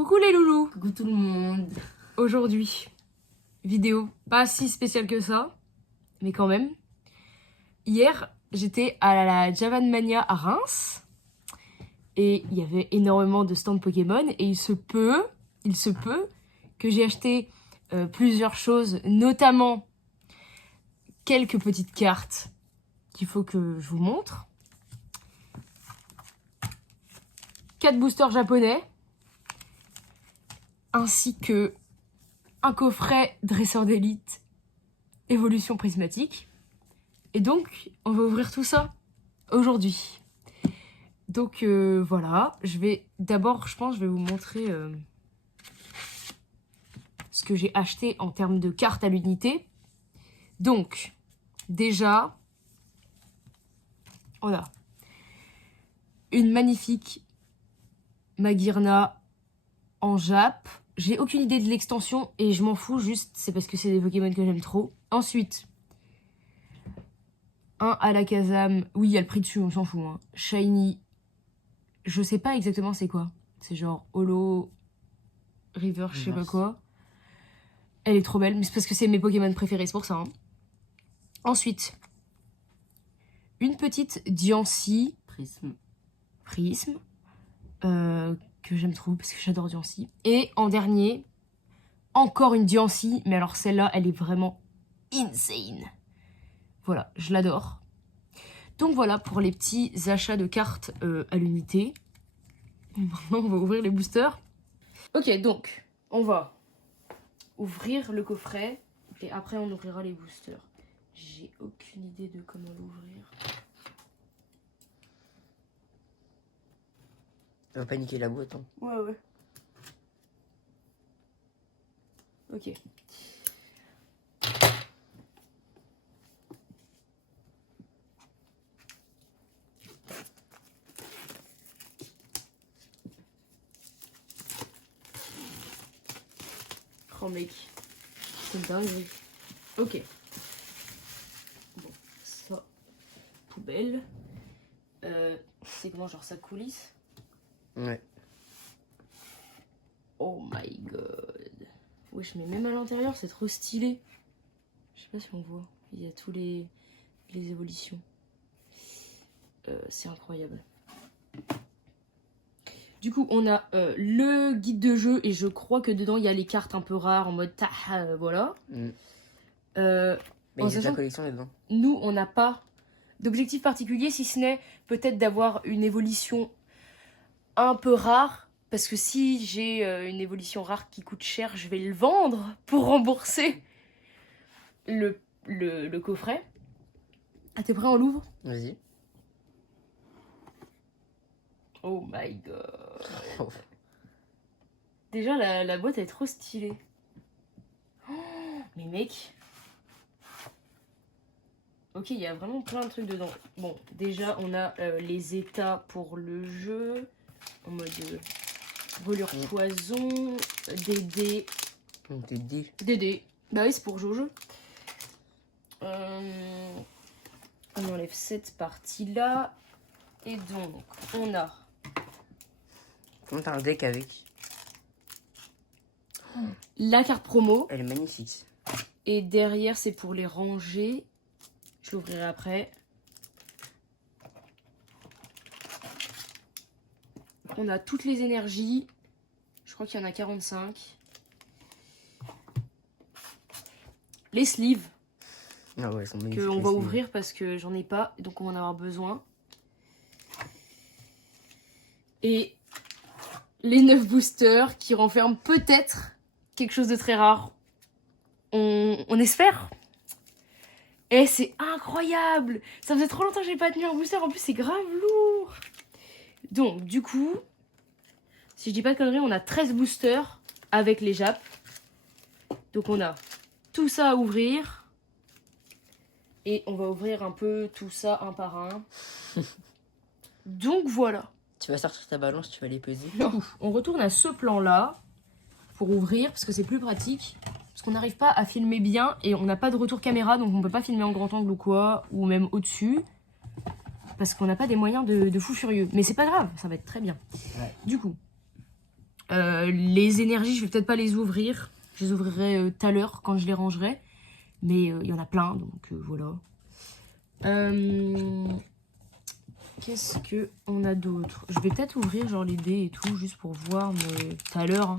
Coucou les loulous. Coucou tout le monde. Aujourd'hui, vidéo pas si spéciale que ça, mais quand même. Hier, j'étais à la Javanmania à Reims et il y avait énormément de stands Pokémon et il se peut que j'ai acheté plusieurs choses, notamment quelques petites cartes qu'il faut que je vous montre. 4 boosters japonais, ainsi que un coffret dresseur d'élite évolution prismatique. Et donc, on va ouvrir tout ça aujourd'hui. Donc voilà, d'abord, je pense, je vais vous montrer ce que j'ai acheté en termes de cartes à l'unité. Donc, déjà, on a une magnifique Magearna en Jap. J'ai aucune idée de l'extension et je m'en fous, juste c'est parce que c'est des Pokémon que j'aime trop. Ensuite, un Alakazam, oui il y a le prix dessus, on s'en fout. Hein. Shiny, je sais pas exactement c'est quoi. C'est genre Holo, River, je sais pas quoi. Elle est trop belle, mais c'est parce que c'est mes Pokémon préférés, c'est pour ça. Hein. Ensuite, une petite Diancie. Prisme. Que j'aime trop parce que j'adore Diancie. Et en dernier, encore une Diancie, mais alors celle-là, elle est vraiment insane. Voilà, je l'adore. Donc voilà pour les petits achats de cartes à l'unité. Maintenant, on va ouvrir les boosters. Ok, donc, on va ouvrir le coffret et après on ouvrira les boosters. J'ai aucune idée de comment l'ouvrir. Tu vas pas niquer la boîte, hein. Ouais. Ok. Oh mec, c'est dingue. Ok. Bon, ça, poubelle. C'est comment, genre ça coulisse? Ouais. Oh my god. Wesh, mais même à l'intérieur, c'est trop stylé. Je sais pas si on voit. Il y a tous les évolutions. C'est incroyable. Du coup, on a le guide de jeu et je crois que dedans, il y a les cartes un peu rares en mode voilà. Mais en il y a de la sachant collection là-dedans. nous, on n'a pas d'objectif particulier, si ce n'est peut-être d'avoir une évolution un peu rare. Parce que si j'ai une évolution rare qui coûte cher, je vais le vendre pour rembourser le coffret. Ah, t'es prêt, on l'ouvre? Vas-y. Oh my god. Déjà, la boîte elle est trop stylée. Oh, mais mec. Ok, il y a vraiment plein de trucs dedans. Bon, déjà, on a les états pour le jeu. En mode volure poison, DD. DD. Bah oui, c'est pour jouer au jeu. On enlève cette partie-là. Et donc, on a... Comment t'as un deck avec? la carte promo. Elle est magnifique. Et derrière, c'est pour les ranger. Je l'ouvrirai après. On a toutes les énergies. Je crois qu'il y en a 45. Les sleeves. Ah ouais, elles sont magnifiques. Qu'on va ouvrir parce que j'en ai pas. Donc on va en avoir besoin. Et les 9 boosters qui renferment peut-être quelque chose de très rare. On espère. Et c'est incroyable. Ça faisait trop longtemps que j'ai pas tenu un booster. En plus, c'est grave lourd. Donc, du coup, si je dis pas de conneries, on a 13 boosters avec les Japs. Donc, on a tout ça à ouvrir. Et on va ouvrir un peu tout ça un par un. Donc, voilà. Tu vas sortir ta balance, tu vas les peser. On retourne à ce plan-là pour ouvrir parce que c'est plus pratique. Parce qu'on n'arrive pas à filmer bien et on n'a pas de retour caméra, donc on peut pas filmer en grand angle ou quoi, ou même au-dessus. Parce qu'on n'a pas des moyens de fou furieux. Mais c'est pas grave, ça va être très bien. Ouais. Du coup, Les énergies, je vais peut-être pas les ouvrir. Je les ouvrirai tout à l'heure quand je les rangerai. Mais il y en a plein, donc voilà. Qu'est-ce que on a d'autre? Je vais peut-être ouvrir genre les dés et tout, juste pour voir, mais tout à l'heure. Hein.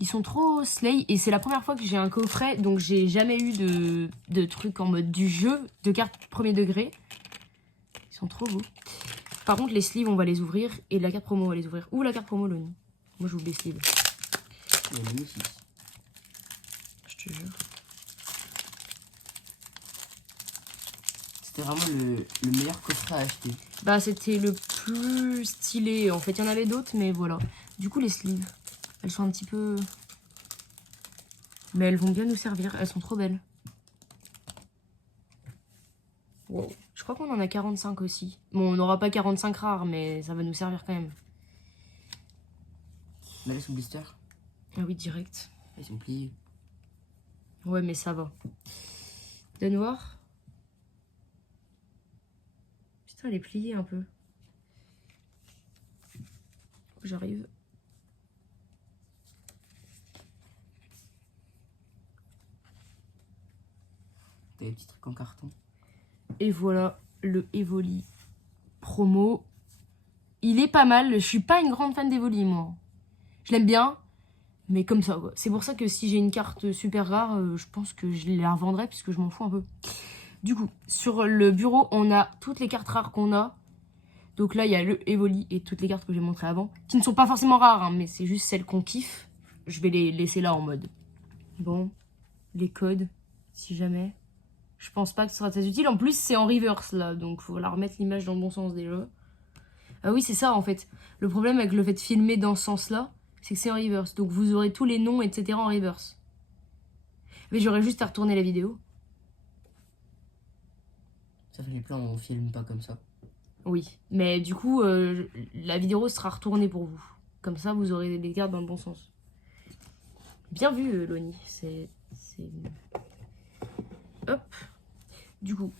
Ils sont trop slay, et c'est la première fois que j'ai un coffret, donc j'ai jamais eu de trucs en mode du jeu, de cartes premier degré. Ils sont trop beaux. Par contre, les sleeves, on va les ouvrir, et la carte promo, on va les ouvrir. Ou la carte promo, Loni. Moi, j'ouvre les sleeves. Je te jure. C'était vraiment le meilleur coffret à acheter. Bah, c'était le plus stylé. En fait, il y en avait d'autres, mais voilà. Du coup, les sleeves, elles sont un petit peu... Mais elles vont bien nous servir. Elles sont trop belles. Wow. Je crois qu'on en a 45 aussi. Bon, on n'aura pas 45 rares, mais ça va nous servir quand même. Mais elles sont blister. Ah oui, direct. Elles sont pliées. Ouais, mais ça va. De noir. Putain, elle est pliée un peu. J'arrive. T'as des petits trucs en carton. Et voilà le Evoli promo. Il est pas mal. Je suis pas une grande fan d'Evoli, moi. Je l'aime bien, mais comme ça. Ouais. C'est pour ça que si j'ai une carte super rare, je pense que je la revendrai, puisque je m'en fous un peu. Du coup, sur le bureau, on a toutes les cartes rares qu'on a. Donc là, il y a le Evoli et toutes les cartes que j'ai montrées avant, qui ne sont pas forcément rares, hein, mais c'est juste celles qu'on kiffe. Je vais les laisser là en mode. Bon, les codes, si jamais. Je pense pas que ce sera très utile. En plus, c'est en reverse là, donc faut la remettre l'image dans le bon sens déjà. Ah oui, c'est ça en fait. Le problème avec le fait de filmer dans ce sens-là, c'est que c'est en reverse. Donc vous aurez tous les noms, etc. en reverse. Mais j'aurais juste à retourner la vidéo. Ça fait les plans, on filme pas comme ça. Oui, mais du coup, la vidéo sera retournée pour vous. Comme ça, vous aurez les cartes dans le bon sens. Bien vu, Loni. C'est... Hop. Du coup,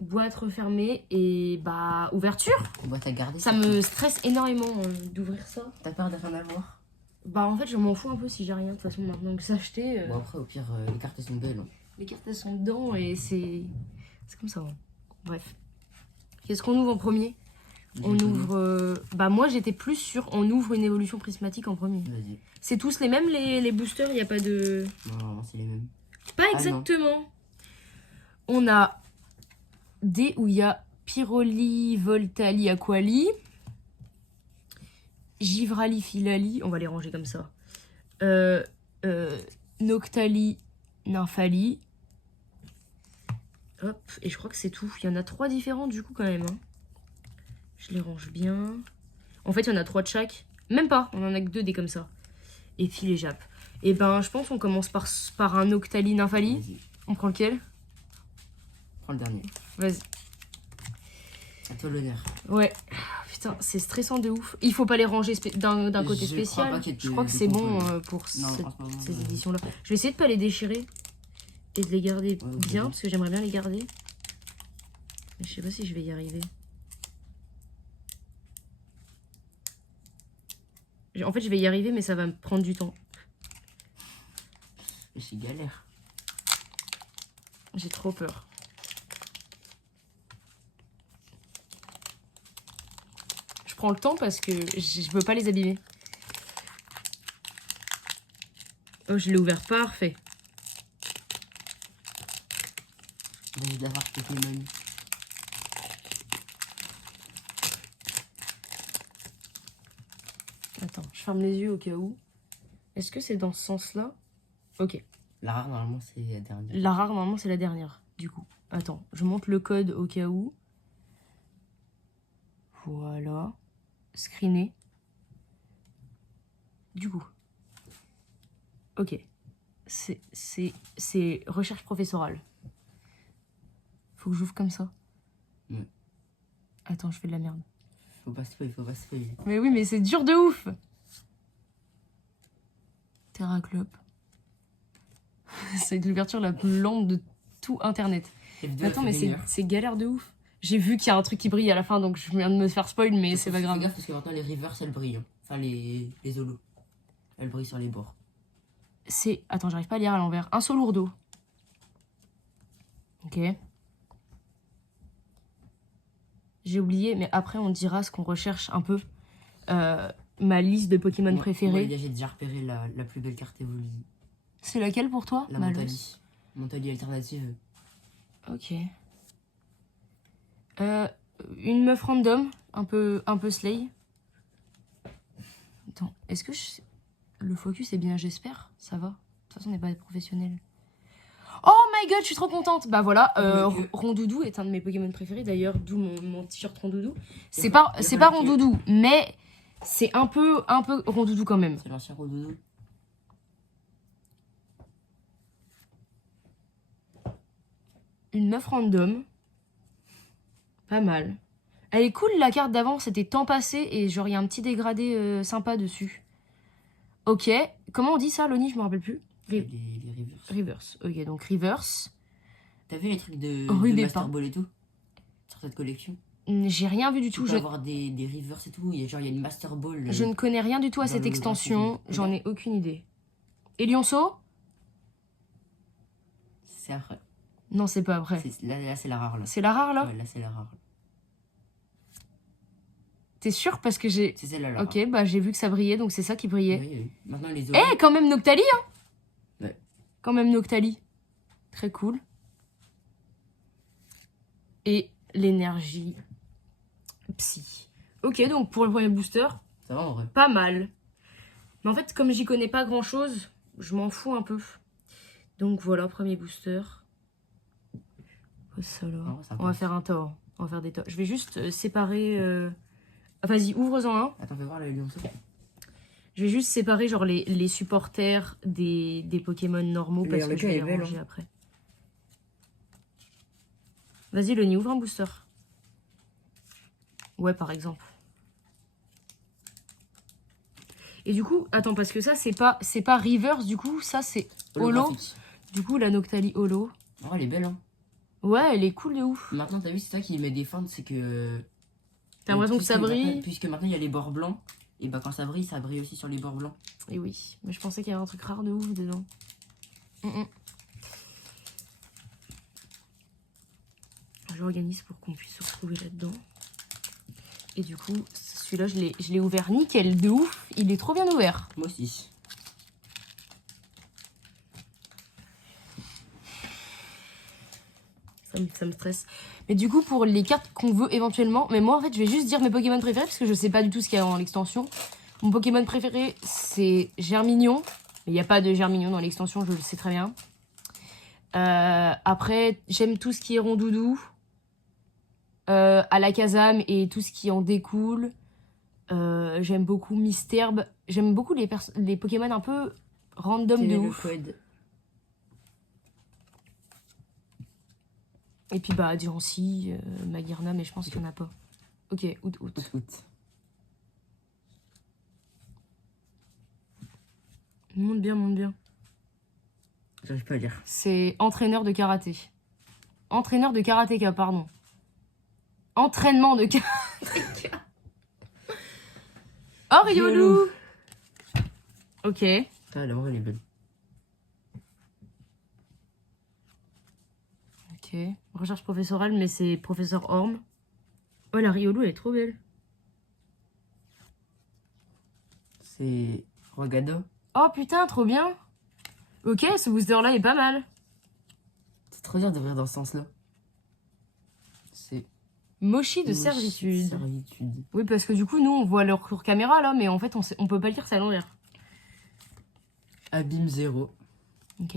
boîte refermée et bah, ouverture. Boîte à garder. Ça me stresse énormément d'ouvrir ça. T'as peur de rien avoir? Bah, en fait, je m'en fous un peu si j'ai rien. De toute façon, maintenant que s'acheter. Bon, après, au pire, les cartes sont belles. Hein. Les cartes, elles sont dedans et c'est comme ça. Hein. Bref. Qu'est-ce qu'on ouvre en premier? On ouvre... Bah moi j'étais plus sur on ouvre une évolution prismatique en premier. Vas-y. C'est tous les mêmes les boosters, il n'y a pas de... Non, c'est les mêmes. Pas exactement. On a des où il y a Pyroli, Voltali, Aquali, Givrali, Filali, on va les ranger comme ça. Noctali, Nymphali. Hop, et je crois que c'est tout. Il y en a 3 différents du coup quand même. Hein. Je les range bien. En fait, il y en a 3 de chaque. Même pas, on en a que 2 des comme ça. Et puis les jappes. Et ben, je pense qu'on commence par un Noctali, Nymphali. On prend lequel? Prends le dernier. Vas-y. À toi l'honneur. Ouais. Putain, c'est stressant de ouf. Il faut pas les ranger d'un côté spécial. Je crois que c'est bon pour ces éditions-là. Je vais essayer de pas les déchirer. Et de les garder bien, parce que j'aimerais bien les garder. Mais je sais pas si je vais y arriver. En fait, je vais y arriver, mais ça va me prendre du temps. C'est galère. J'ai trop peur. Je prends le temps parce que je veux pas les abîmer. Oh, je l'ai ouvert parfait. Bon, d'avoir Pokémon. Attends, je ferme les yeux au cas où. Est-ce que c'est dans ce sens-là? Ok. La rare, normalement, c'est la dernière. La rare, normalement, c'est la dernière, du coup. Attends, je monte le code au cas où. Voilà. Screener. Du coup. Ok. C'est recherche professorale. Faut que j'ouvre comme ça. Ouais. Attends, je fais de la merde. Faut pas spoiler. Mais oui, mais c'est dur de ouf. Terraclope. C'est l'ouverture la plus lente de tout internet. Mais attends, mais c'est galère de ouf. J'ai vu qu'il y a un truc qui brille à la fin, donc je viens de me faire spoil, mais c'est pas grave. Fais gaffe parce que maintenant les rivers elles brillent. Enfin, les holos. Elle brille sur les bords. C'est... Attends, j'arrive pas à lire à l'envers. Un seau lourdeau. Ok. J'ai oublié, mais après on dira ce qu'on recherche un peu. Ma liste de Pokémon préférés. Moi, j'ai déjà repéré la plus belle carte évolue. C'est laquelle pour toi? La Malus. Mentali. Mentali alternative. Ok. Une meuf random, un peu slay. Attends, est-ce que le focus est bien, j'espère? Ça va. De toute façon, on n'est pas des professionnels. Oh my god, je suis trop contente. Bah voilà, Rondoudou est un de mes Pokémon préférés. D'ailleurs, d'où mon t-shirt Rondoudou. C'est pas Rondoudou, mais c'est un peu Rondoudou quand même. C'est l'ancien Rondoudou. Une meuf random. Pas mal. Elle est cool, la carte d'avant, c'était temps passé et genre il y a un petit dégradé sympa dessus. Ok, comment on dit ça, Loni? Je me rappelle plus. Les Rivers. Reverse. Ok, donc Reverse. T'as vu les trucs de Rue Master Ball et tout? Sur cette collection? J'ai rien vu du Tu tout. peux avoir des Rivers et tout. Il y a une Master Ball. Je ne connais rien du tout à dans cette le extension. graphique. J'en ai aucune idée. Et Lionceau? C'est après. Non, c'est pas après. Là, c'est la rare. Là. C'est la rare là? Ouais, là, c'est la rare. T'es sûr? Parce que j'ai... C'est celle-là. Là. Ok, bah j'ai vu que ça brillait, donc c'est ça qui brillait. Oui, oui. Maintenant, les Eh, autres. quand même Noctali, hein? Ouais. Quand même Noctali. Très cool. Et l'énergie psy. Ok, donc pour le premier booster, Ça va en vrai. pas mal. Mais en fait, comme j'y connais pas grand chose, je m'en fous un peu. Donc voilà, premier booster. Oh, ça là. En vrai, ça On va passe. faire un tort. On va faire des torts. Je vais juste séparer. Ah, vas-y, ouvre-en un. Attends, fais voir le Lionceau. Je vais juste séparer genre les supporters des Pokémon normaux parce que Le je vais cas est les belle, ranger hein. après. Vas-y, Lenny, ouvre un booster. Ouais, par exemple. Et du coup, attends, parce que ça, c'est pas Reverse, du coup, ça, c'est Holo. Holographique. Du coup, la Noctali Holo. Oh, elle est belle, hein. Ouais, elle est cool de ouf. Maintenant, t'as vu, c'est ça qui met des feintes, c'est que... T'as l'impression que ça brille. Puisque maintenant, il y a les bords blancs. Et bah, quand ça brille aussi sur les bords blancs. Et oui, mais je pensais qu'il y avait un truc rare de ouf dedans. J'organise pour qu'on puisse se retrouver là-dedans. Et du coup, celui-là, je l'ai ouvert nickel de ouf. Il est trop bien ouvert. Moi aussi. Ça me stresse. Mais du coup, pour les cartes qu'on veut éventuellement... Mais moi, en fait, je vais juste dire mes Pokémon préférés parce que je sais pas du tout ce qu'il y a dans l'extension. Mon Pokémon préféré, c'est Germignon. Mais il n'y a pas de Germignon dans l'extension, je le sais très bien. Après, j'aime tout ce qui est Rondoudou. Alakazam et tout ce qui en découle. J'aime beaucoup Misterbe. J'aime beaucoup les Pokémon un peu random de ouf. Et puis bah Diancie, Magearna, mais je pense qu'il n'y en a pas. Ok, août. Monte bien. J'arrive pas à lire. C'est entraîneur de karaté. Entraîneur de karatéka, pardon. Entraînement de karatéka. Oh, Riolu. Ok. Ah, la elle est belle. Ok. Recherche professorale, mais c'est professeur Orme. Oh, la Riolu, elle est trop belle. C'est Rogado. Oh putain, trop bien. Ok, ce booster-là est pas mal. C'est trop dur d'ouvrir dans ce sens-là. C'est... Mochi de servitude. Servitude. Oui, parce que du coup, nous, on voit leur caméra, là, mais en fait, on peut pas lire ça à l'envers. Abîme 0. Ok.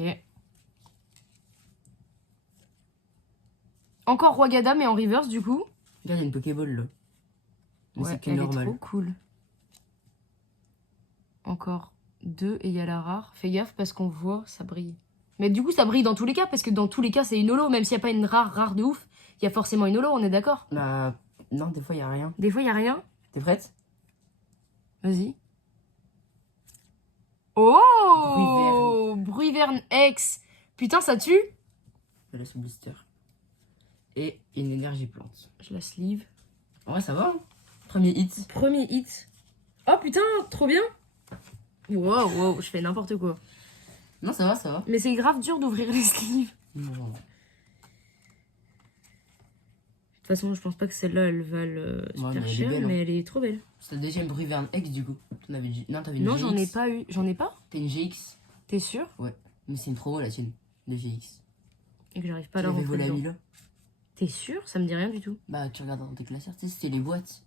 Encore Rwagada, mais en reverse, du coup. Regarde, il y a une Pokéball, là. Mais Ouais, c'est que elle normal. est trop cool. Encore 2 et il y a la rare. Fais gaffe parce qu'on voit, ça brille. Mais du coup, ça brille dans tous les cas, parce que dans tous les cas, c'est une holo. Même s'il n'y a pas une rare de ouf, il y a forcément une holo, on est d'accord? Bah, non, des fois, il n'y a rien. Des fois, il n'y a rien. T'es prête? Vas-y. Oh! Bruiverne X. Putain, ça tue. Voilà son blister. Et une énergie plante. Je la sleeve. En vrai, ça va, hein. Premier hit. Premier hit. Oh putain, trop bien. Wow, je fais n'importe quoi. Non, ça va, ça va. Mais c'est grave dur d'ouvrir les sleeves. Non. De toute façon, je pense pas que celle-là, elle vale super mais elle est cher, belle, hein. mais elle est trop belle. C'est la deuxième Bruyverne X du coup. Non, t'avais une Non, GX. j'en ai pas eu. J'en ai pas? T'as une GX. T'es sûr? Mais c'est une promo la tienne. De GX. Et que j'arrive pas à Tu la l'avais rentrer volé à dedans. Milo. T'es sûr? Ça me dit rien du tout. Bah, tu regardes dans tes classeurs, tu sais, c'était les boîtes.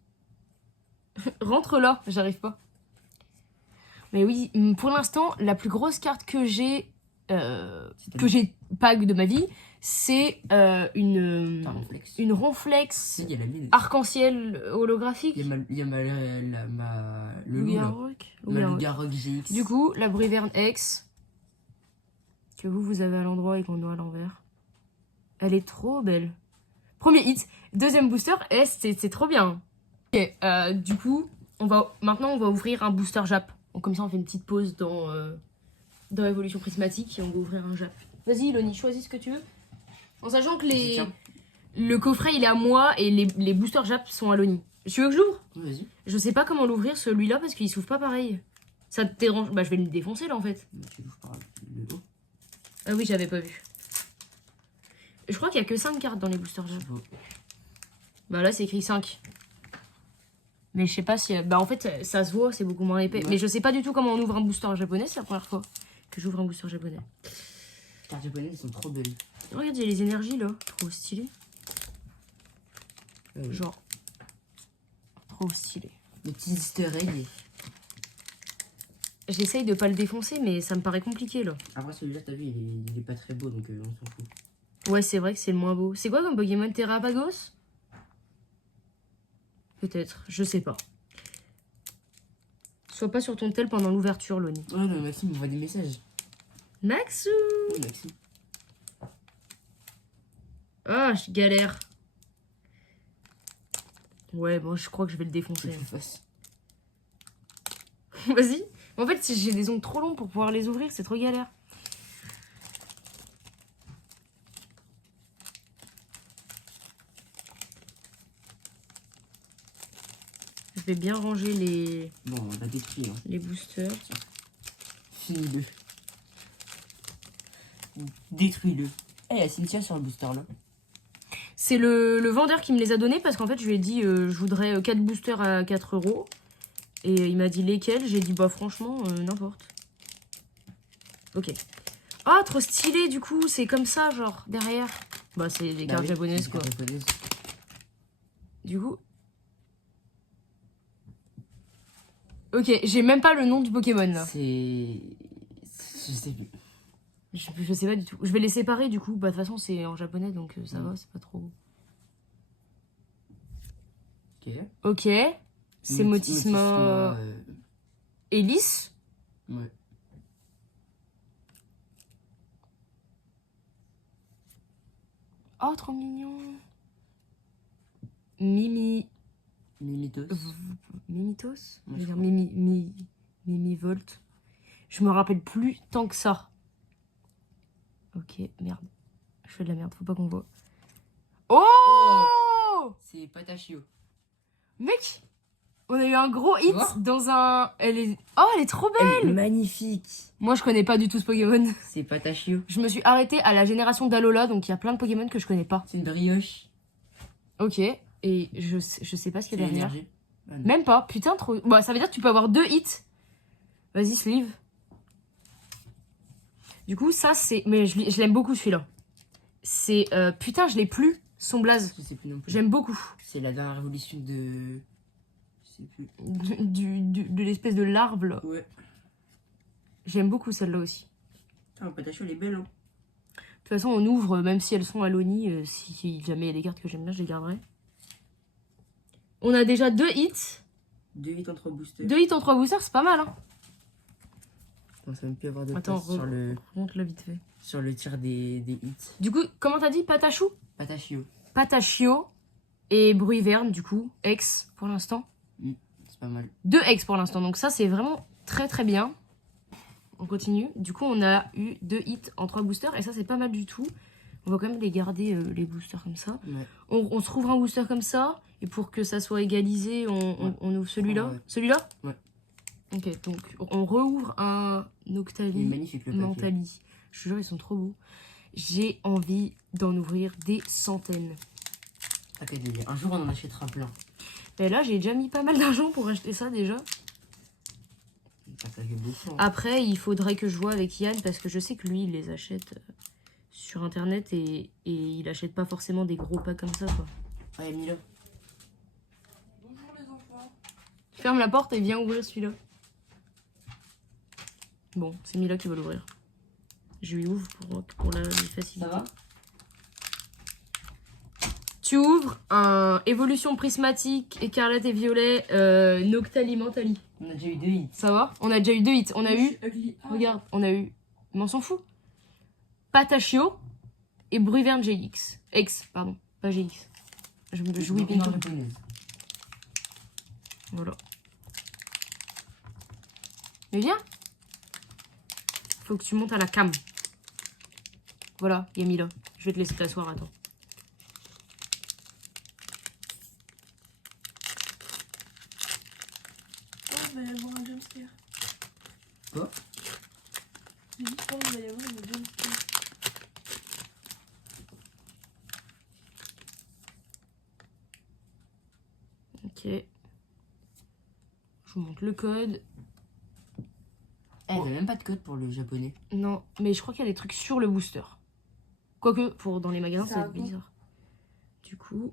Rentre là, j'arrive pas. Mais oui, pour l'instant, la plus grosse carte que j'ai pack de ma vie, c'est une Ronflex. une Ronflex Il y a la mienne. arc-en-ciel holographique. Il y a le loup là. Loup-garou. Ma Loup-garou GX. Du coup, la Bruyverne X, que vous avez à l'endroit et qu'on doit à l'envers. Elle est trop belle. Premier hit. Deuxième booster, c'est trop bien. Ok, du coup, maintenant on va ouvrir un booster Jap. Donc, comme ça, on fait une petite pause dans Evolution Prismatique et on va ouvrir un Jap. Vas-y, Loni, choisis ce que tu veux. En sachant que le coffret il est à moi et les boosters Jap sont à Loni. Tu veux que je l'ouvre? Vas-y. Je sais pas comment l'ouvrir celui-là parce qu'il s'ouvre pas pareil. Ça te dérange? Bah, je vais le défoncer là en fait. Tu l'ouvres par le haut. Ah oui, j'avais pas vu. Je crois qu'il y a que 5 cartes dans les boosters Jap. Bah là, c'est écrit 5. Mais je sais pas si... Bah en fait, ça se voit, c'est beaucoup moins épais. Ouais. Mais je sais pas du tout comment on ouvre un booster japonais, c'est la première fois que j'ouvre un booster japonais. Les cartes japonaises, elles sont trop belles. Regarde, il y a les énergies là, trop stylé. Genre, trop stylé. Les petits easter eggs. J'essaye de pas le défoncer, mais ça me paraît compliqué là. Après celui-là, t'as vu, il est pas très beau, donc on s'en fout. Ouais, c'est vrai que c'est le moins beau. C'est quoi comme Pokémon? Terrapagos? Peut-être, je sais pas. Sois pas sur ton tel pendant l'ouverture, Loni. Ouais, le Maxime m'envoie des messages. Maxou! Oui, Maxime. Ah, je galère. Ouais, bon, je crois que je vais le Faut défoncer. que tu le fasses. Vas-y. En fait, si j'ai des ongles trop longs pour pouvoir les ouvrir, c'est trop galère. Je vais bien ranger Bon, on l'a détruit. Hein. les boosters. Finis-le. Détruis-le. Eh, il y a Cynthia sur le booster là. C'est le vendeur qui me les a donnés parce qu'en fait, je lui ai dit je voudrais 4 boosters à 4 €. Et il m'a dit lesquels. J'ai dit bah franchement, n'importe. Ok. Ah, trop stylé du coup. C'est comme ça, genre, derrière. Bah, c'est les cartes japonaises quoi. Japonaises. Du coup. Ok, j'ai même pas le nom du Pokémon là. C'est. Je sais plus. Je sais pas du tout. Je vais les séparer du coup. Bah, de toute façon, c'est en japonais donc ça va, c'est pas trop. Ok. Ok. C'est Motisma. Hélice. Ouais. Oh, trop mignon. Mimitos. Mimitos. Ouais, Je veux je dire Mimivolt. Je me rappelle plus tant que ça. Ok, merde. Je fais de la merde, faut pas qu'on voit. Oh, C'est Patachio. mec, on a eu un gros hit dans un... elle est trop Elle belle. est magnifique. Moi, je connais pas du tout ce Pokémon. C'est Patachio. Je me suis arrêtée à la génération d'Alola, donc il y a plein de Pokémon que je connais pas. C'est une brioche. Ok, et je sais pas ce qu'il y a derrière. L'énergie. Ah, non. Même pas, putain, trop... Bah, ça veut dire que tu peux avoir 2 hits. Vas-y, sleeve. Du coup, ça, c'est... Mais je l'aime beaucoup, celui-là. C'est... putain, je l'ai plus, son blaze. Je sais plus non plus. J'aime beaucoup. C'est la dernière évolution de... Je sais plus. De l'espèce de larve, là. Ouais. J'aime beaucoup celle-là aussi. Putain, Patachio, elle est belle, hein. De toute façon, on ouvre, même si elles sont à l'ONI, si jamais il y a des cartes que j'aime bien, je les garderai. On a déjà 2 hits. 2 hits en 3 boosters. 2 hits en 3 boosters, c'est pas mal, hein. On va même plus avoir de Attends, place remonte-la vite fait. sur le tir des hits. Du coup, comment t'as dit? Patachou? Patachio. Patachio et Bruyverne, du coup, ex pour l'instant. C'est pas mal. 2 ex pour l'instant, donc ça, c'est vraiment très très bien. On continue. Du coup, on a eu 2 hits en 3 boosters, et ça, c'est pas mal du tout. On va quand même les garder, les boosters comme ça. Ouais. On se trouve un booster comme ça, et pour que ça soit égalisé, on ouvre celui-là. Ouais. Celui-là? Ouais. Ok, donc on rouvre un Il est Noctali magnifique le paquet. Mentali. Je te jure, ils sont trop beaux. J'ai envie d'en ouvrir des centaines. Ah, quel délire. Un jour, on en achètera plein. Mais là, j'ai déjà mis pas mal d'argent pour acheter ça déjà. Ça fait beaucoup. Hein. Après, il faudrait que je vois avec Yann parce que je sais que lui, il les achète sur internet et il achète pas forcément des gros packs comme ça, quoi. Ouais, Milo. Bonjour les enfants. Ferme la porte et viens ouvrir celui-là. Bon, c'est Mila qui va l'ouvrir. Je lui ouvre pour la facilité. Ça va? Tu ouvres un Évolution Prismatique, Écarlate et Violet, Noctali Mentali. On a déjà eu 2 hits. Ça va? On a déjà eu 2 hits. On a eu, Ugly. Ah, regarde, on a eu, mais on s'en fout. Patachio et Bruverne GX. Pardon, pas GX. Je jouis Une bientôt. japonaise. Voilà. Mais viens. Faut que tu montes à la cam. Voilà, il y a Mila. Je vais te laisser t'asseoir, attends. oh, il va y avoir un jumpscare. Quoi? J'ai dit quand il va y avoir un jumpscare. Ok. Je vous montre le code. Eh, il n'y a même pas de code pour le japonais. Non, mais je crois qu'il y a des trucs sur le booster. Quoique, dans les magasins, Ça c'est a quoi? bizarre. Du coup,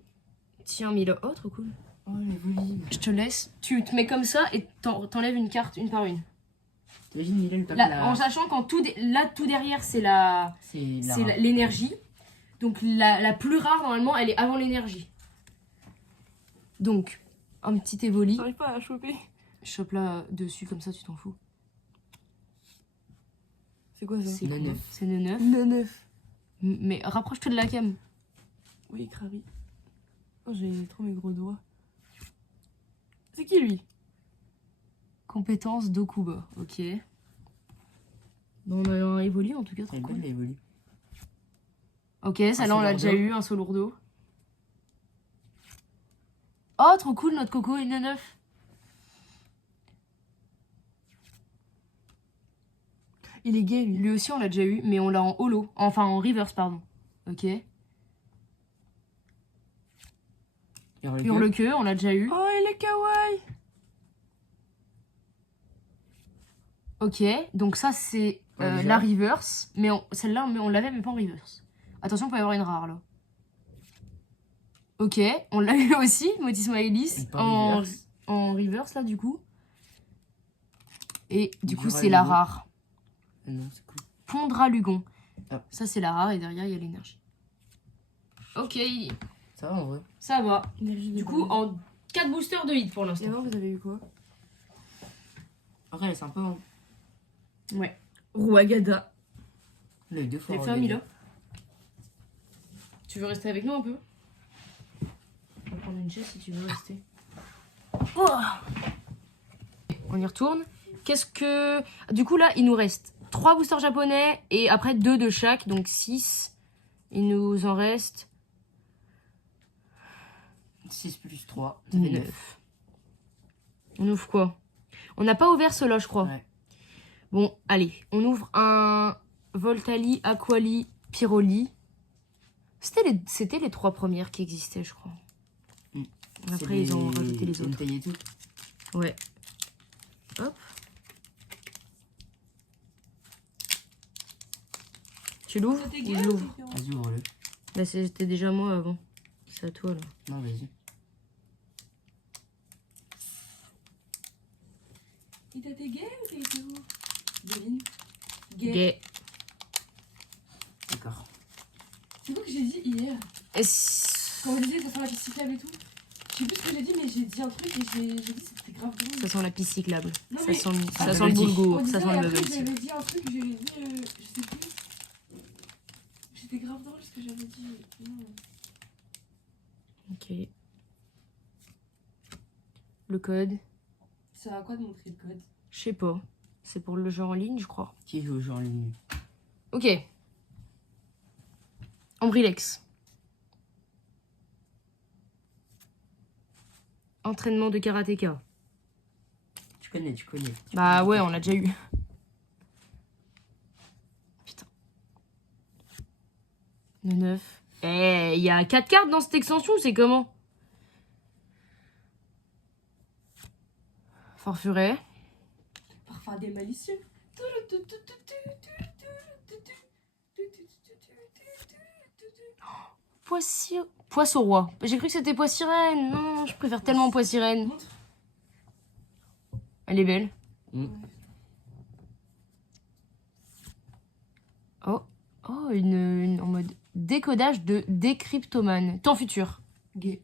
tiens, Mila. Oh, trop cool. Oh, les volumes. Je te laisse. Tu te mets comme ça et t'enlèves une carte une par une. T'imagines, Milo, le top Là, là. en sachant qu'en tout, là, tout derrière, c'est la... C'est la. c'est l'énergie. Donc la plus rare, normalement, elle est avant l'énergie. Donc, un petit évoli. J'arrive pas à la choper. Chope là dessus, comme ça, tu t'en fous. C'est quoi ça? C'est quoi? Neuf. C'est le 9. 9. Mais rapproche-toi de la cam. Oui, Crary. Oh, j'ai trop mes gros doigts. C'est qui lui? Compétence d'Okuba. Ok. Bon, on a un évoli, en tout cas, Elle trop est cool. belle, la évolue. Ok, celle-là, on l'a Solourdo. déjà eu, un Solourdo. Oh, trop cool, notre coco est 9. Il est gay lui. Lui aussi, on l'a déjà eu, mais on l'a en holo. Enfin, en reverse, pardon. Ok. Hurle-queue, on l'a déjà eu. Oh, il est kawaii. Ok, donc ça, c'est Ouais, déjà. la reverse. Mais celle-là, on l'avait, mais pas en reverse. Attention, il peut y avoir une rare, là. Ok, on l'a eu aussi, Motis Maelis, Pas reverse. en reverse, là, du coup. Et du coup, Dura c'est la Lugon. rare. Ah non, c'est cool. Pondra Lugon. Ah. Ça, c'est la rare, et derrière, il y a l'énergie. Ok, Ça va en vrai. ça va. Énergie de Du coup, banane. en 4 boosters de hit pour Et l'instant. alors, vous avez eu quoi? Après, elle est sympa. Hein. Ouais. Rouagada. On l'a eu 2 fois. T'as fait un regardez. Milo. Tu veux rester avec nous un peu? On va prendre une chaise si tu veux rester. Oh, on y retourne. Qu'est-ce que... Du coup, là, il nous reste 3 boosters japonais et après 2 de chaque, donc 6. Il nous en reste 6 plus 3, ça fait 9. 9. On ouvre quoi? On n'a pas ouvert cela, je crois. Ouais. Bon, allez. On ouvre un Voltali, Aquali, Pyroli. C'était les 3 premières qui existaient, je crois. Mm. Après, ils ont rajouté les autres. Et tout. Ouais. Hop. Tu l'ouvres C'était ou gay je ou l'ouvre? différent? Vas-y, ouvre-le. Bah, c'était déjà moi avant. C'est à toi, là. Non, vas-y. Il t'a été gay ou t'as été où? Devine. Gay. D'accord. C'est quoi que j'ai dit hier? Et Quand on disait que ça sent la piste cyclable et tout? Je sais plus ce que j'ai dit, mais j'ai dit un truc et j'ai dit que c'était grave drôle. ça sent la piste cyclable. Non, Ça mais- sent, Ah, ça sent bubble le tea. boulgour. On Ça disait, sent et le après bubble tea. j'avais dit un truc, j'avais dit, je sais plus. C'était grave drôle ce que j'avais dit. Non. Ok. Le code, Ça sert à quoi de montrer le code? je sais pas. C'est pour le jeu en ligne, je crois. Qui joue au jeu en ligne? Ok. Ambrilex. Entraînement de karatéka. Tu tu connais. Bah ouais, on l'a déjà eu. Putain. Le 9. Eh, il y a 4 cartes dans cette extension, c'est comment? Farfuret. Parfois des malicieux. Poisson roi. J'ai cru que c'était Poissirène. Non, je préfère tellement Poissirène. Montre. Elle est belle. Mm. Oh, une en mode décodage de décryptomane. Temps futur. Gay.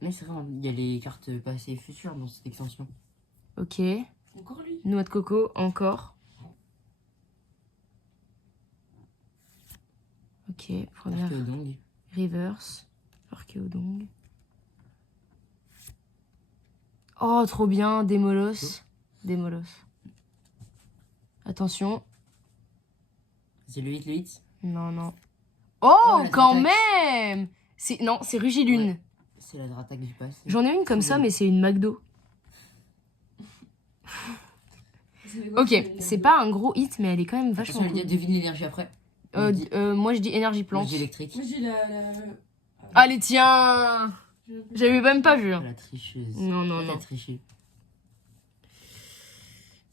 Mais c'est vrai, il y a les cartes passées et futures dans cette extension. Ok. Encore lui. Noix de coco, encore. Ok, première. Archéodong. Reverse. Archéodong. Oh, trop bien. Démolos. Démolos. Attention. C'est le 8. Non, non. Oh, la quand Dratak. même. Non, c'est Rugilune. Ouais. C'est la Dratak du passé. J'en ai une comme ça, mais c'est une McDo. Ok, c'est pas un gros hit, mais elle est quand même vachement Attention, cool. devine l'énergie après. Moi, je dis énergie plante. Magie électrique. Moi j'ai la. Allez, tiens. J'avais même pas vu. Hein. La tricheuse. Non, non, Elle a non. triché.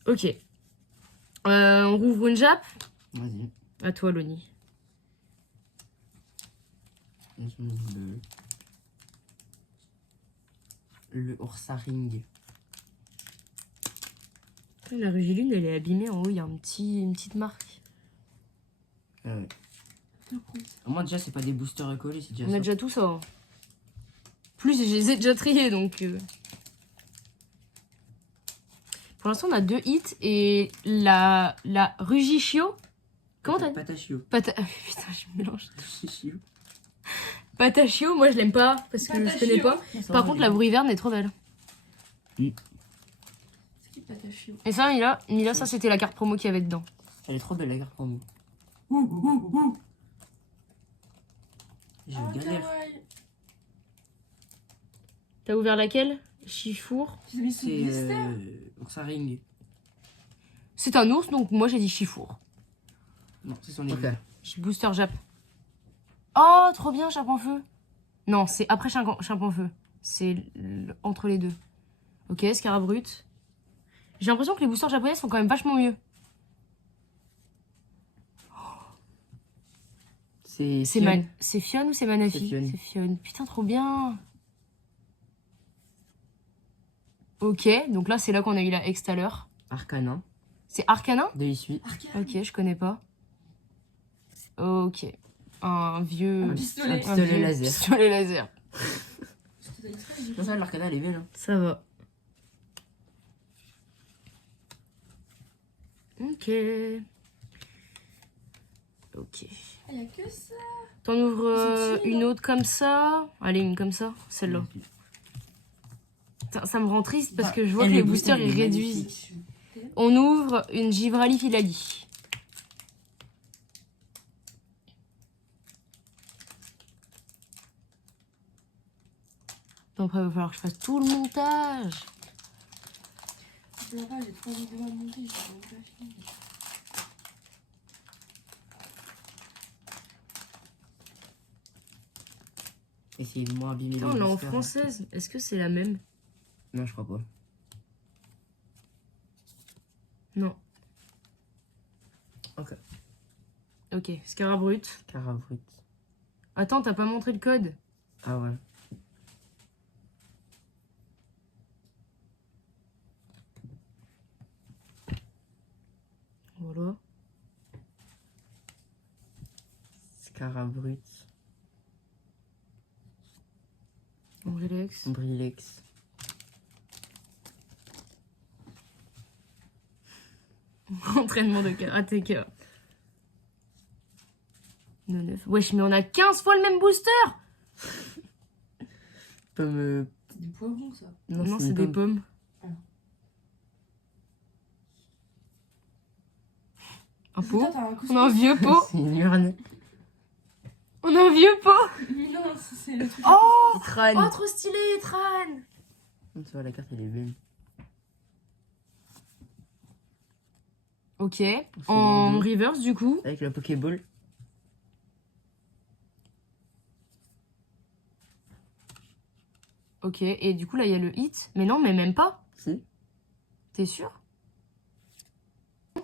Ok. On rouvre une jappe. Vas-y. À toi, Loni. Le Ursaring. La Rugilune, elle est abîmée. En haut, il y a une petite marque. Ouais. Moi, déjà, c'est pas des boosters à coller, c'est déjà On a ça. déjà tout ça. Hein. Plus, je les ai déjà triés, donc... Pour l'instant, on a 2 hits. Et la Rugichio... Comment t'as dit Patachio. Putain, je mélange. Patachio. Patachio, moi, je l'aime pas, parce que je connais pas. Par contre, la Bruyverne est trop belle. C'est qui Patachio? Et ça, Mila, ça, c'était la carte promo qu'il y avait dedans. Elle est trop belle, la carte pour moi. Je Ah, galère. kawaii. T'as ouvert laquelle? Chifour. Tu l'as mis sous C'est blister. Ursaring. C'est un ours, donc moi, j'ai dit Chifour. Non, c'est son aiguille. Booster Jap. Oh, trop bien, Chape en feu. Non, c'est après Chape en feu. C'est entre les deux. Ok, Scarabrut. J'ai l'impression que les boosters japonais sont quand même vachement mieux. C'est C'est Fion ou c'est Manafi? C'est Fion. C'est Fion. Putain, trop bien. Ok, donc là, c'est là qu'on a eu la X tout à l'heure. Arcana. C'est Arcana? De Issui. Arcane. Ok, je connais pas. Ok. Un vieux... Un pistolet. Un pistolet vieux laser. Pistolet laser. Non, ça, l'Arcana, elle est belle. Hein. Ça va. Ok. Ok. Il y a que ça. T'en ouvres C'est utile, une hein. autre comme ça. Allez, une comme ça. Celle-là. Ça me rend triste parce que je vois Elle que est les beau- boosters, elle est ils réduisent. magnifique. On ouvre une Givrali Filali. Après, il va falloir que je fasse tout le montage. C'est là-bas, j'ai 3 vidéos à monter, j'ai même pas fini. Essayez de moins abîmer Putain, le on l'a en booster. française. Est-ce que c'est la même? Non, je crois pas. Non. Ok. Ok, Scarabrut. Carabrut. Attends, t'as pas montré le code? Ah ouais. Voilà. Scarabrut. Ombrilex. Ombrilex. Entraînement de karatéka. 9. Wesh, mais on a 15 fois le même booster! Pomme. C'est des poivrons, ça. Non, c'est des pommes. Un pot? Putain, t'as un On couscous. a un vieux pot? C'est une urne. On a un vieux pot? Mais non, c'est le truc. Oh! Crâne. Oh, trop stylé, Tran! Tu vois, la carte, elle est belle. Ok. fait En mono. reverse, du coup. Avec la Pokéball. Ok. Et du coup, là, il y a le hit. Mais non, mais même pas. Si. T'es sûr?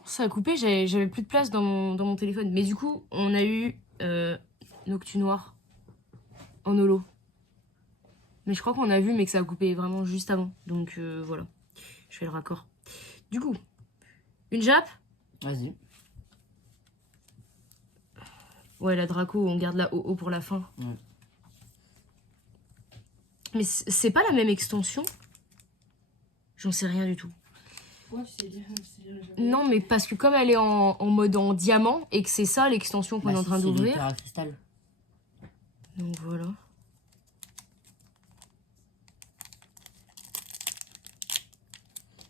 Ça a coupé, j'avais plus de place dans mon téléphone. Mais du coup, on a eu Noctunoir en holo. Mais je crois qu'on a vu, mais que ça a coupé vraiment juste avant. Donc voilà. Je fais le raccord. Du coup, une Jap. Vas-y. Ouais, la Draco, on garde la OO pour la fin. Ouais. Mais c'est pas la même extension? J'en sais rien du tout. Ouais, tu sais dire. Non, mais parce que comme elle est en mode en diamant et que c'est ça l'extension qu'on est en train C'est le d'ouvrir. Terra Cristal. Donc voilà.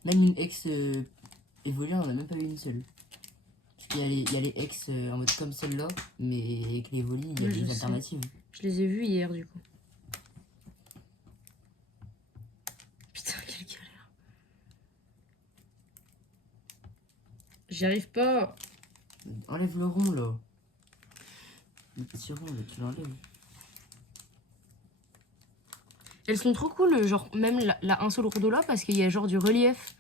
Même une ex évoluée, on en a même pas eu une seule. Parce qu'il y a les ex en mode comme celle-là, mais avec les évoluées, il y a Oui, je des sais. alternatives. Je les ai vus hier du coup. Putain, quelle galère. J'y arrive pas. Enlève le rond là. Le petit rond là, tu l'enlèves. Elles sont trop cool, genre même la un seul Rodola parce qu'il y a genre du relief.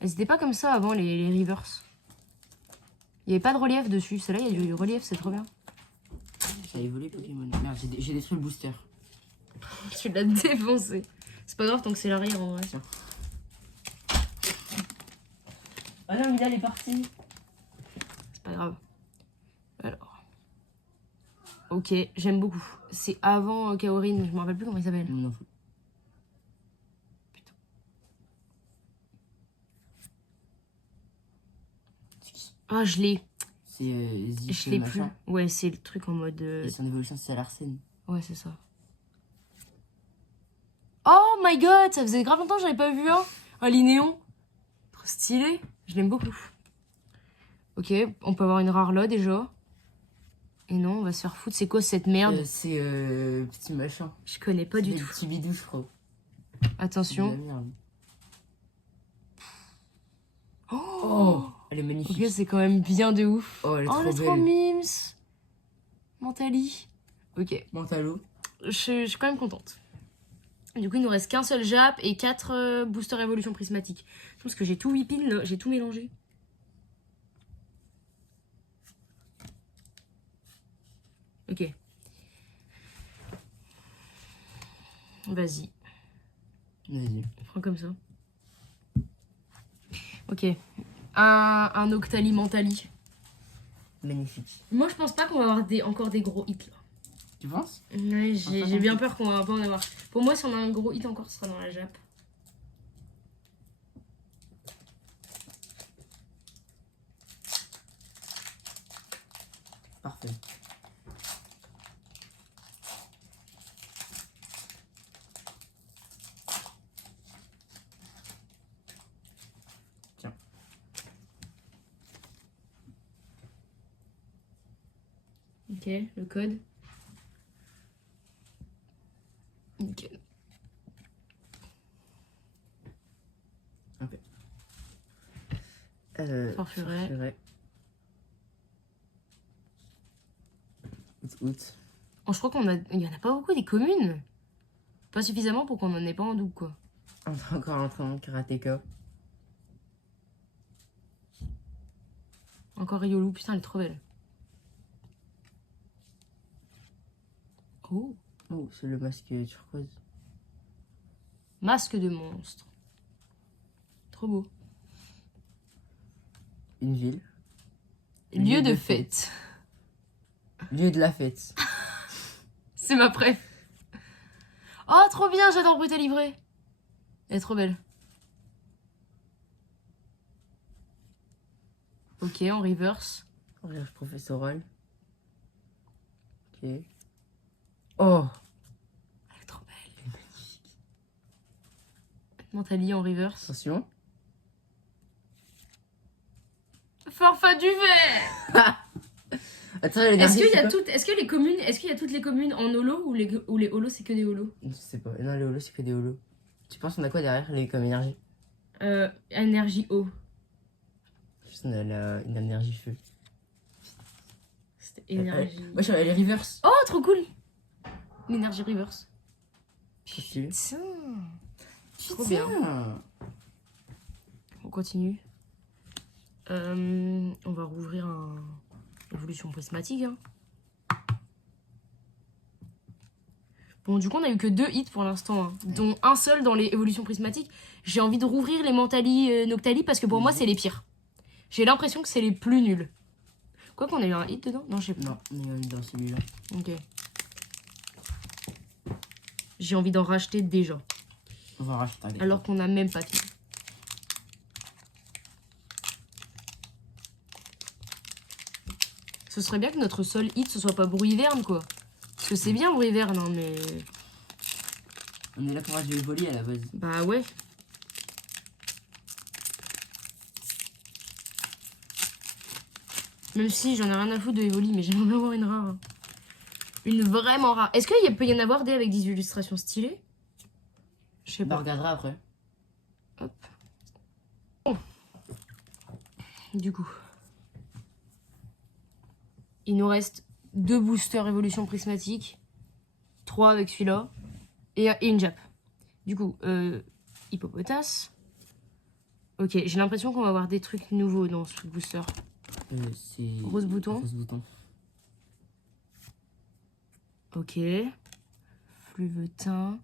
Elles étaient pas comme ça avant les reverse. Il y avait pas de relief dessus. Celle-là, il y a du relief, c'est trop bien. Ça a évolué Pokémon. Merde, j'ai détruit le booster. Tu l'as défoncé. C'est pas grave tant que c'est l'arrière en vrai. Tiens. Ah non, Mida, elle est partie. C'est pas grave. Alors. Ok, j'aime beaucoup. C'est avant Kaorin, je me rappelle plus comment il s'appelle. Non, non. Putain. Ah, je l'ai. C'est Je Zip l'ai plus. machin. Ouais, c'est le truc en mode. Et son évolution, c'est Larsen. Ouais, c'est ça. Oh my god, ça faisait grave longtemps que j'avais pas vu un Linéon. Trop stylé. Je l'aime beaucoup. Ok, on peut avoir une rare là déjà. Et non, on va se faire foutre. C'est quoi cette merde? C'est petit machin. Je connais pas du C'est tout. des petits bidous, je crois. Attention. C'est de la merde. Oh, Oh, elle est magnifique. ok, c'est quand même bien de ouf. Oh, elle est Oh, trop elle est trop belle. mimes. Mentali. Ok, Mentalo. je suis quand même contente. Du coup, il nous reste qu'un seul Jap et 4 boosters évolution prismatique. Parce que j'ai tout whipping là, j'ai tout mélangé. Ok. Vas-y, Vas-y. prends comme ça. Ok. Un Octali Mentali. Magnifique. Moi, je pense pas qu'on va avoir encore des gros hits là. Tu penses? Ouais, j'ai bien peur qu'on va pas en avoir. Pour moi, si on a un gros hit encore, ce sera dans la Jap. Parfait. Tiens. Ok, le code. Nickel. Ok. Farfuret. Farfuret. Août. Oh, je crois il y en a pas beaucoup des communes. Pas suffisamment pour qu'on en ait pas en double, quoi. On est encore en train de karatéka. Encore Riolu, putain, elle est trop belle. Oh, Oh, c'est le masque turquoise. masque de monstre. Trop beau. Une ville. Lieu de fête. Lieu de la fête. C'est ma préf. Oh, trop bien, j'adore Brut à livrer. Elle est trop belle. Ok, en reverse. Regarde professoral. Ok. Oh, Elle est trop belle. Mentali en reverse. attention. Farfa du verre. Attends, elle est Est-ce qu'il y c'est a quoi toutes, est-ce que les communes, est-ce qu'il y a toutes les communes en holo ou les holos c'est que des holos? Je sais pas. Non, les holos, c'est que des holos. Tu penses qu'on a quoi derrière les comme énergie? Énergie eau. Je On a une énergie feu. C'était énergie. Wesh, elle est reverse. Oh, trop cool! L'énergie reverse. Trop stylé. Putain. Trop Putain. bien. On continue. On va rouvrir un évolution prismatique. Hein. Bon, du coup, on a eu que 2 hits pour l'instant, hein, dont un seul dans les évolutions prismatiques. J'ai envie de rouvrir les Mentali Noctali parce que pour moi, c'est les pires. J'ai l'impression que c'est les plus nuls. Quoi qu'on a eu un hit dedans? Non, je sais pas. Non, on est dans celui-là. Ok. J'ai envie d'en racheter déjà. On va en racheter un des Alors qu'on n'a même pas fini. Ce serait bien que notre seul hit, ce soit pas Bruiverne, quoi. Parce que c'est bien Bruiverne, hein, mais... On est là pour jouer voler à la base. Bah ouais. Même si j'en ai rien à foutre de Evoli, mais j'aimerais bien avoir une rare. Hein. Une vraiment rare. Est-ce qu'il peut y en avoir des avec des illustrations stylées? Je sais On pas. regardera après. Hop. Bon. Du coup. Il nous reste 2 boosters évolution prismatique. 3 avec celui-là. Et une Jap. Du coup, Hippopotas. Ok, j'ai l'impression qu'on va avoir des trucs nouveaux dans ce booster. C'est... Rose bouton. Rose bouton. Ok. Fluvetin.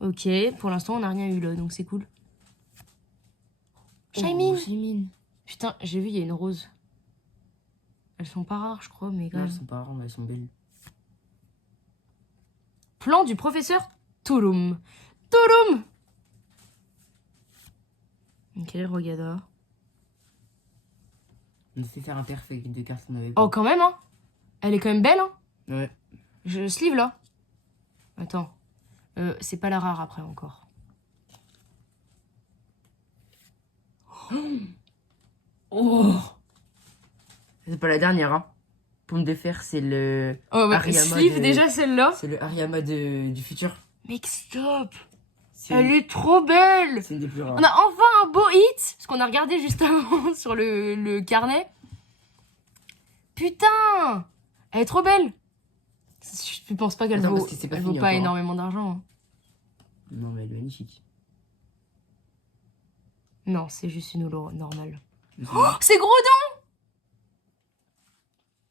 Ok, pour l'instant on n'a rien eu là, donc c'est cool. Shaymin. Shaymin. Putain, j'ai vu, il y a une rose. Elles sont pas rares, je crois, mais quand Non, même. elles sont pas rares, mais elles sont belles. Plan du professeur Tulum. Tulum. Ok, Rogada. On a fait faire un perfect de cartes qu'on avait pas. Oh, quand même, hein. Elle est quand même belle, hein. Ouais. Je sleeve là. Attends. C'est pas la rare après encore. Oh. C'est pas la dernière, hein. Pomme de fer, c'est le... Oh, ouais, Hariyama sleeve de- déjà celle-là. C'est le Hariyama du futur. Mec, stop. C'est Elle est trop belle. c'est une des plus rares. On a enfin un beau hit, parce qu'on a regardé juste avant sur le carnet. Putain, elle est trop belle. Je pense pas qu'elle Attends, vaut, parce que c'est pas elle fini vaut pas encore, hein. énormément d'argent. Hein. Non, mais elle est magnifique. Non, c'est juste une holo normale. Mhm. Oh, c'est Groudon.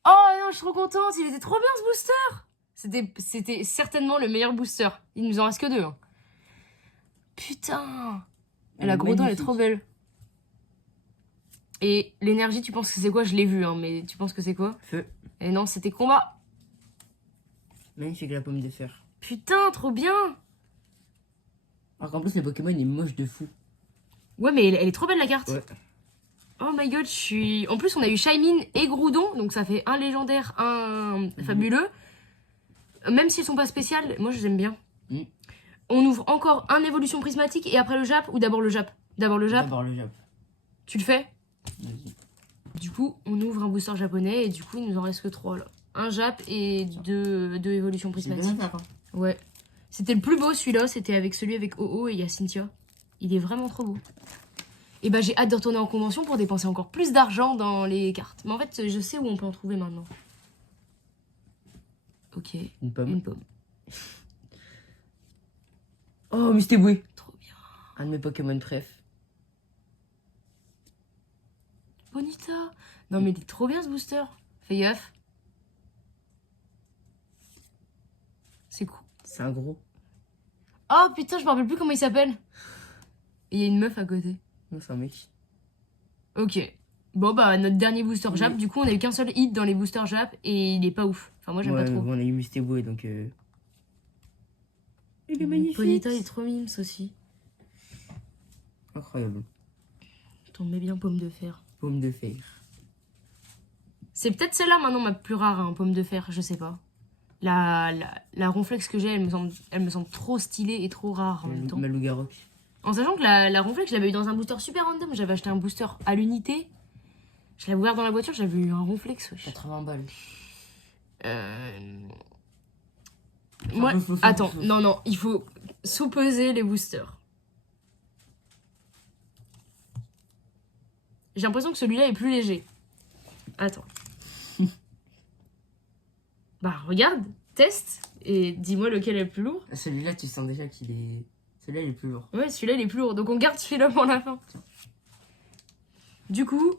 Oh non, je suis trop contente, il était trop bien ce booster. C'était certainement le meilleur booster. Il nous en reste que 2. Hein. Putain. Et la Groudon, elle est trop belle. Et l'énergie, tu penses que c'est quoi? Je l'ai vu, hein, mais tu penses que c'est quoi? Feu. Et non, c'était combat. Magnifique la pomme de fer. Putain, trop bien. Alors qu'en plus, le Pokémon est moche de fou. Ouais, mais elle est trop belle la carte. Ouais. Oh my god, je suis... En plus, on a eu Shaymin et Groudon, donc ça fait un légendaire, un fabuleux. Même s'ils sont pas spéciales, moi je les aime bien. Mm. On ouvre encore un évolution prismatique et après le Jap, ou d'abord le Jap? D'abord le Jap. D'abord le Jap. Tu le fais? Vas-y. Du coup, on ouvre un booster japonais et du coup, il nous en reste que 3 là. Un Jap et deux évolutions C'est bien prismatiques. à faire, hein. Ouais. C'était le plus beau celui-là, c'était avec celui avec OO et il y a Cynthia. Il est vraiment trop beau. Et bah j'ai hâte de retourner en convention pour dépenser encore plus d'argent dans les cartes. Mais en fait, je sais où on peut en trouver maintenant. Ok, Une pomme. une pomme. Oh, Mystéboué. Trop bien. Un de mes Pokémon préf. Bonita. Non mais il est trop bien ce booster. Fais gaffe. C'est cool. C'est un gros. Oh putain, je me rappelle plus comment il s'appelle. Et il y a une meuf à côté. Non, c'est un mec. Ok. Bon bah notre dernier booster Jap, Oui. du coup on a eu qu'un seul hit dans les boosters Jap et il est pas ouf. Enfin moi j'aime Ouais, pas trop. on a eu Mystéboué, donc... Il est magnifique. Bonita il est trop mimes aussi. Incroyable. T'en mets bien pomme de fer. Pomme de fer. C'est peut-être celle-là maintenant ma plus rare, hein, pomme de fer, je sais pas. La ronflex que j'ai, elle me semble trop stylée et trop rare en même temps. Malougarok. En sachant que la ronflex, je l'avais eu dans un booster super random. J'avais acheté un booster à l'unité. Je l'avais ouvert dans la voiture, j'avais eu un ronflex. Wesh. 80 balles. Moi, Faut- attends, non, il faut sous-peser les boosters. J'ai l'impression que celui-là est plus léger. Attends. Bah, regarde, teste, et dis-moi lequel est le plus lourd. Celui-là, tu sens déjà qu'il est... Celui-là, il est plus lourd. Ouais, celui-là, il est plus lourd. Donc, on garde celui-là pour la fin. Du coup...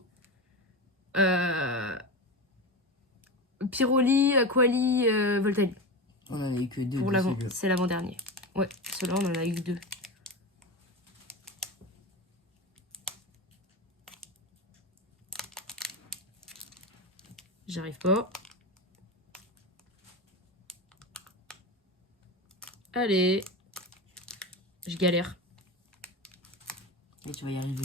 Pyroli, Aquali, Voltali. On en a eu que 2 Pour de l'avant, celui-là. c'est l'avant-dernier. Ouais, ceux-là, on en a eu que 2. J'arrive pas. Allez. Je galère. Et tu vas y arriver.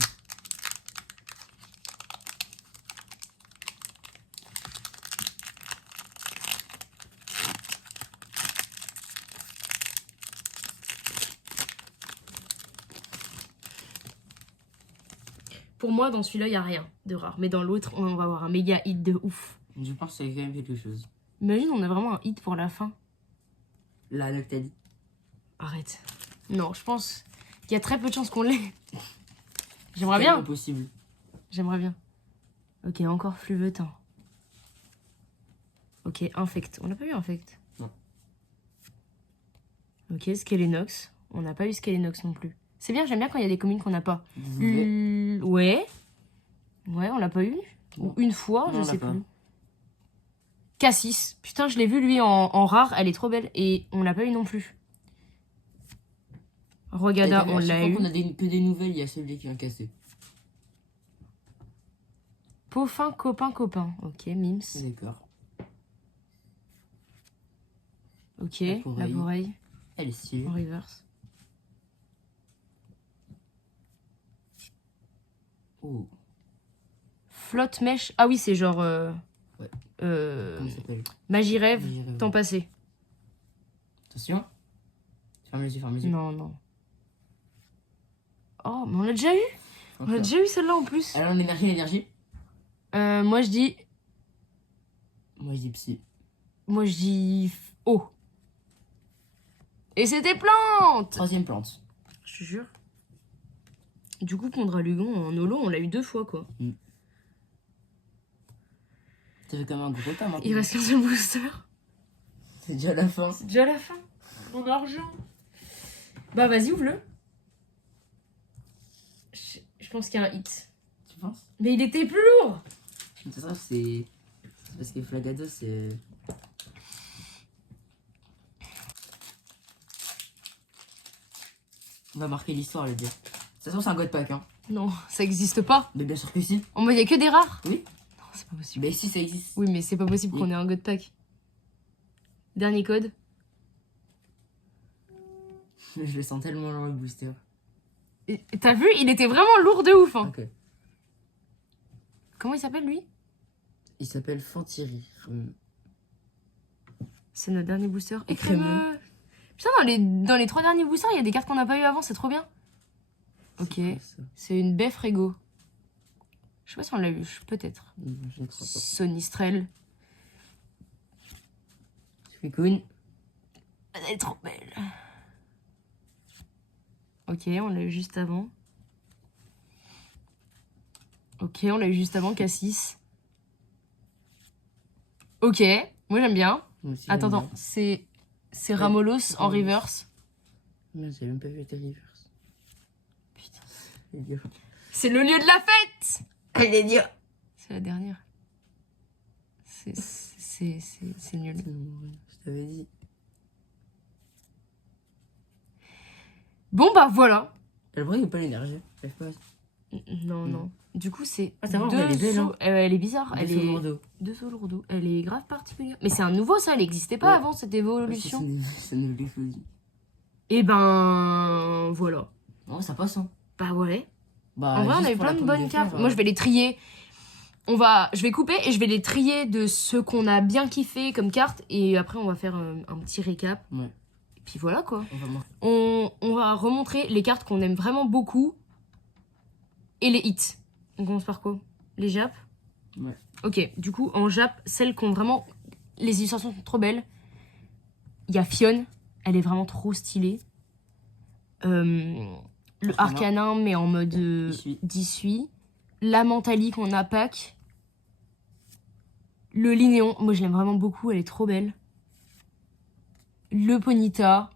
Pour moi, dans celui-là, il n'y a rien de rare. Mais dans l'autre, on va avoir un méga hit de ouf. Je pense que c'est quand même quelque chose. Imagine, on a vraiment un hit pour la fin. La Noctali. Arrête. Non, je pense qu'il y a très peu de chances qu'on l'ait. J'aimerais bien. Possible. J'aimerais bien. Ok, encore Fluvetin. Ok, Infect. On n'a pas eu Infect. Non. Ok, Skelenox. On n'a pas eu Skelenox non plus. C'est bien, j'aime bien quand il y a des communes qu'on n'a pas. Ouais. Ouais, on l'a pas eu. Ou une fois, Non, je on sais l'a pas. plus. Cassis. Putain, je l'ai vu lui en rare. Elle est trop belle. Et on l'a pas eu non plus. Rogada, on l'a eu. On a que des nouvelles, il y a celui qui vient casser. Peaufin, copain. Ok, Mims. D'accord. Ok, Laboreille. Laboreille. Elle est stylée. En reverse. Oh. Flotte mèche. Ah oui, c'est genre. Ouais. Comment ça s'appelle? Magie rêve, Magie rêve. temps passé. Attention. Ferme les yeux, ferme les yeux. Non, non. Oh, mais on l'a déjà eu. On a déjà eu celle-là en plus. Alors, l'énergie. Moi je dis. Moi, je dis psy. Moi je dis. Oh. Et c'était plante. Troisième plante. Je te jure. Du coup, Condralugon en holo, on l'a eu 2 fois quoi. Ça fait quand même un gros temps maintenant. Il reste qu'un seul booster. C'est déjà la fin. C'est déjà la fin. Mon argent. Bah vas-y, ouvre-le. Je pense qu'il y a un hit. Tu penses? Mais il était plus lourd. C'est ça, c'est parce que Flagado, c'est... On va marquer l'histoire, le dire. De toute façon, c'est un God Pack, hein. Non, ça existe pas. Mais bien sûr que si. En mode, il y a que des rares. Oui. Non, c'est pas possible. Mais si, ça existe. Oui, mais c'est pas possible qu'on ait un God Pack. Dernier code. Je le sens tellement loin, le booster. Et t'as vu, il était vraiment lourd de ouf. Hein. Ok. Comment il s'appelle lui? Il s'appelle Fantiri. C'est notre dernier booster. Et Écrémeux. Putain, dans les 3 derniers boosters, il y a des cartes qu'on n'a pas eu avant, c'est trop bien. Ok. C'est une Beffrego. Je sais pas si on l'a eu, peut-être. Je ne crois pas. Sonistrel. Suicune. Elle est trop belle. Ok, on l'a eu juste avant. Ok, on l'a eu juste avant, Cassis. Ok, moi j'aime bien. Moi aussi, Attends, j'aime attends, c'est Ramolos en reverse. bien. Merde, j'ai même pas vu tes reverse. Putain. C'est dur. C'est le lieu de la fête. Elle est dur. C'est la dernière. C'est nul. Je t'avais dit. Bon bah voilà. Elle brille ou pas l'énergie? Je sais pas. Non, non. Du coup, c'est Ah, ça va, elle est belle, hein. elle est bizarre. Elle est Lourdeau. deux sauts lourdeaux. Elle est grave particulière. Mais c'est un nouveau ça, elle n'existait pas Ouais. avant cette évolution. C'est une évolution. Et ben voilà. Oh, ça passe, hein. Bah ouais. Bah, En vrai, on juste a eu pour plein la de pomme bonnes de terre, cartes. Moi, je vais les trier. Je vais couper et je vais les trier de ceux qu'on a bien kiffé comme cartes. Et après, on va faire un petit récap. Ouais. Et puis voilà quoi. On va voir. On va remontrer les cartes qu'on aime vraiment beaucoup. Et les hits. On commence par quoi? Les Japs? Ouais. Ok, du coup, en Jap, celles qui ont vraiment... Les illustrations sont trop belles. Il y a Fionn. Elle est vraiment trop stylée. Le Arcanin, mais en mode d'issue. La Mentali qu'on a pack. Le Linéon, moi je l'aime vraiment beaucoup, elle est trop belle. Le Ponyta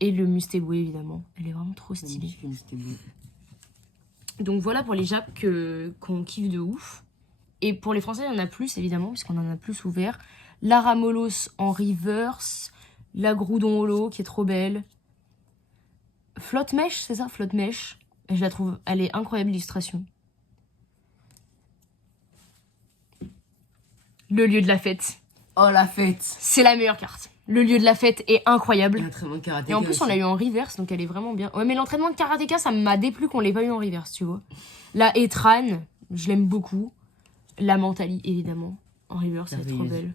et le Mustéboué évidemment, elle est vraiment trop stylée. Magnifique, le Mustéboué. Donc voilà pour les japs qu'on kiffe de ouf. Et pour les Français, il y en a plus évidemment, puisqu'on en a plus ouvert. La Ramolos en reverse, la Groudon Holo qui est trop belle. Flotte Mèche, c'est ça, Flotte Mèche. Je la trouve, elle est incroyable l'illustration. Le lieu de la fête. Oh, la fête. C'est la meilleure carte. Le lieu de la fête est incroyable. Et l'entraînement de karatéka Et en plus, on aussi. l'a eu en reverse, donc elle est vraiment bien. Ouais, mais l'entraînement de karatéka, ça m'a déplu qu'on l'ait pas eu en reverse, tu vois. La Etran, je l'aime beaucoup. La Mentali, évidemment. En reverse, elle est trop Merveilleuse. belle.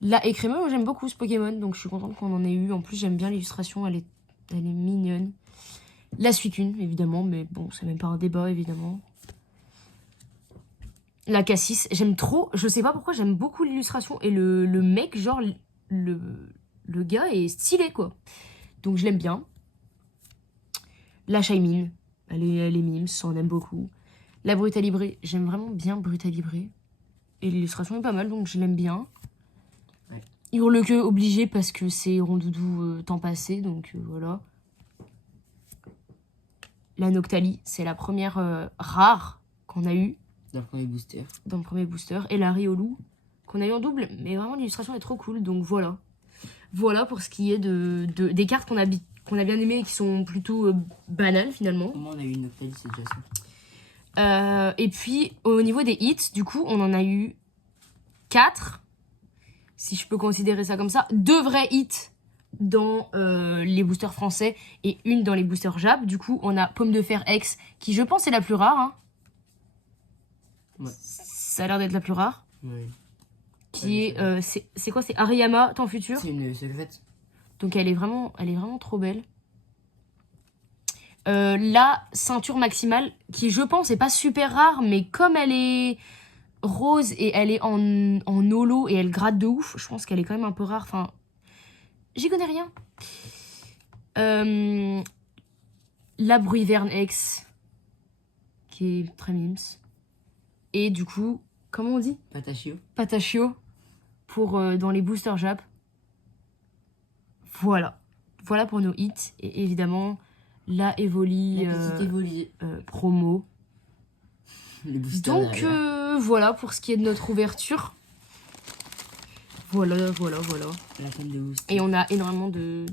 La Écrémeux, moi j'aime beaucoup ce Pokémon, donc je suis contente qu'on en ait eu. En plus, j'aime bien l'illustration, elle est mignonne. La Suicune, évidemment, mais bon, c'est même pas un débat, évidemment. La Cassis, j'aime trop, je sais pas pourquoi, j'aime beaucoup l'illustration. Et le mec, genre, le gars est stylé, quoi. Donc je l'aime bien. La Shaymin, elle est mimes, on aime beaucoup. La Brutalibré, j'aime vraiment bien Brutalibré. Et l'illustration est pas mal, donc je l'aime bien. Ouais. Hurle-queue obligé parce que c'est Rondoudou temps passé, donc voilà. La Noctali, c'est la première rare qu'on a eue Dans le premier booster. dans le premier booster. Et la Riolu, qu'on a eu en double, mais vraiment l'illustration est trop cool, donc voilà. Voilà pour ce qui est des cartes qu'on a bien aimées et qui sont plutôt banales finalement. Au moins, on a eu une Noctali, c'est déjà ça. Et puis au niveau des hits, du coup, on en a eu 4, si je peux considérer ça comme ça. 2 vrais hits dans les boosters français et une dans les boosters Jap. Du coup, on a Pomme de Fer X, qui je pense est la plus rare. Hein. Ouais. Ça a l'air d'être la plus rare. Ouais. Qui Ouais, est, c'est quoi? C'est Ariyama, temps futur. C'est une secrète. Donc elle est vraiment trop belle. La ceinture maximale, qui je pense est pas super rare, mais comme elle est rose et elle est en holo et elle gratte de ouf, je pense qu'elle est quand même un peu rare. Enfin, j'y connais rien. La Bruiverne X, qui est très mimes. Et du coup, comment on dit? Patachio. Patachio pour dans les boosters Jap. Voilà. Voilà pour nos hits. Et évidemment, la Evoli La petite Evoli. promo. Le booster. Donc derrière. voilà pour ce qui est de notre ouverture. Voilà. La canne de booster. Et on a énormément de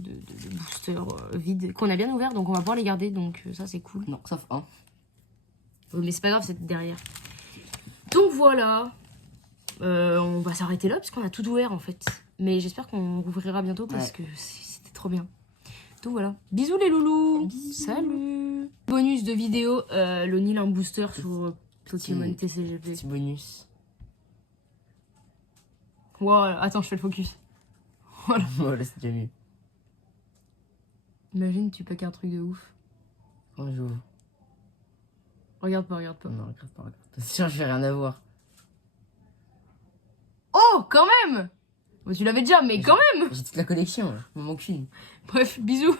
boosters vides qu'on a bien ouverts, donc on va pouvoir les garder. Donc ça, c'est cool. Non, sauf un. Mais c'est pas grave, c'est derrière. Donc voilà. On va s'arrêter là parce qu'on a tout ouvert en fait. Mais j'espère qu'on rouvrira bientôt parce que c'était trop bien. Donc voilà. Bisous les loulous. Bisous. Salut. Bonus de vidéo, le Nilan Booster sur Pokémon TCGP. Petit bonus. Voilà. Attends, je fais le focus. Voilà, c'est déjà mieux. Imagine, tu packs un truc de ouf. Quand j'ouvre. Regarde pas. Non, regarde pas, regarde pas. C'est sûr, je vais rien avoir. Oh, quand même. Bon, tu l'avais déjà, mais quand même. J'ai toute la collection, là. Il m'en manque une. Bref, bisous.